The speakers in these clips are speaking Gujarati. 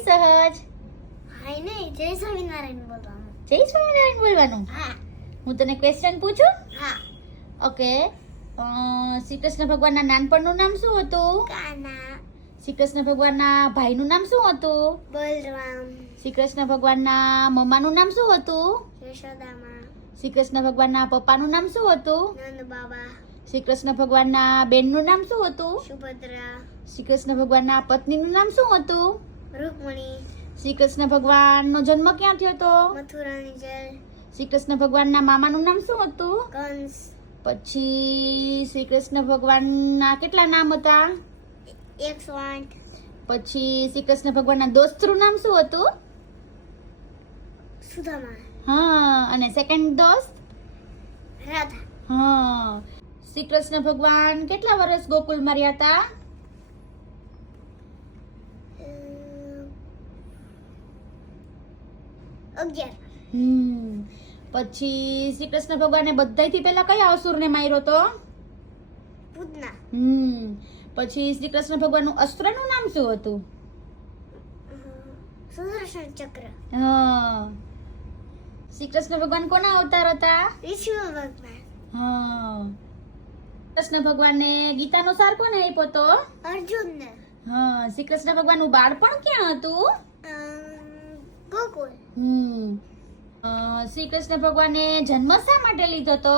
સહજ હાય નહીં, જય સ્વામિનારાયણ બોલવાનું. જય સ્વામિનારાયણ બોલવાનું. હા હું તને ક્વેશ્ચન પૂછું. હા. ઓકે. શ્રી કૃષ્ણ ભગવાનના નાનપણનું નામ શું હતું? કાના, શ્રી કૃષ્ણ ભગવાનના ભાઈનું નામ શું હતું? બલરામ, શ્રી કૃષ્ણ ભગવાનના મમ્માનું નામ શું હતું? યશોદામાં, શ્રી કૃષ્ણ ભગવાનના પપ્પાનું નામ શું હતું? નંદ બાબા, શ્રી કૃષ્ણ ભગવાનના બેનનું નામ શું હતું? સુભદ્રા, શ્રી કૃષ્ણ ભગવાનના પત્નીનું નામ શું હતું? રૂકમણી, શ્રી કૃષ્ણ ભગવાનનો જન્મ ક્યાં થયો હતો? મથુરાની જેલ, શ્રી કૃષ્ણ ભગવાનના મામાનું નામ શું હતું? કંસ, પછી શ્રી કૃષ્ણ ભગવાનના કેટલા નામ હતા? 108, પછી શ્રી કૃષ્ણ ભગવાનના દોસ્તનું નામ શું હતું? સુદામા, હા, અને સેકન્ડ દોસ્ત? રાધા, હા. શ્રી કૃષ્ણ ભગવાન કેટલા વર્ષ ગોકુળમાં રહ્યા હતા? 11, પછી શ્રી કૃષ્ણ ભગવાને બધાયથી પહેલા કયા અસુરને માર્યો તો? પૂતના, પછી શ્રી કૃષ્ણ ભગવાનનું અસ્ત્રનું નામ શું હતું? સુદર્શન ચક્ર, હા. શ્રી કૃષ્ણ ભગવાન કોના અવતાર હતા? વિષ્ણુ ભગવાન, હા. કૃષ્ણ ભગવાનને ગીતાનો સાર કોને આપ્યો તો? અર્જુનને, હા. શ્રી કૃષ્ણ ભગવાનનું બાળપણ ક્યાં હતું? ગોકુળ, શ્રી કૃષ્ણ ભગવાને જન્મ શા માટે લીધો તો?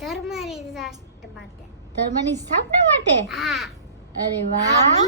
ધર્મની રાષ્ટ્ર માટે. ધર્મની સ્થાપના માટે. હા. અરે વાહ.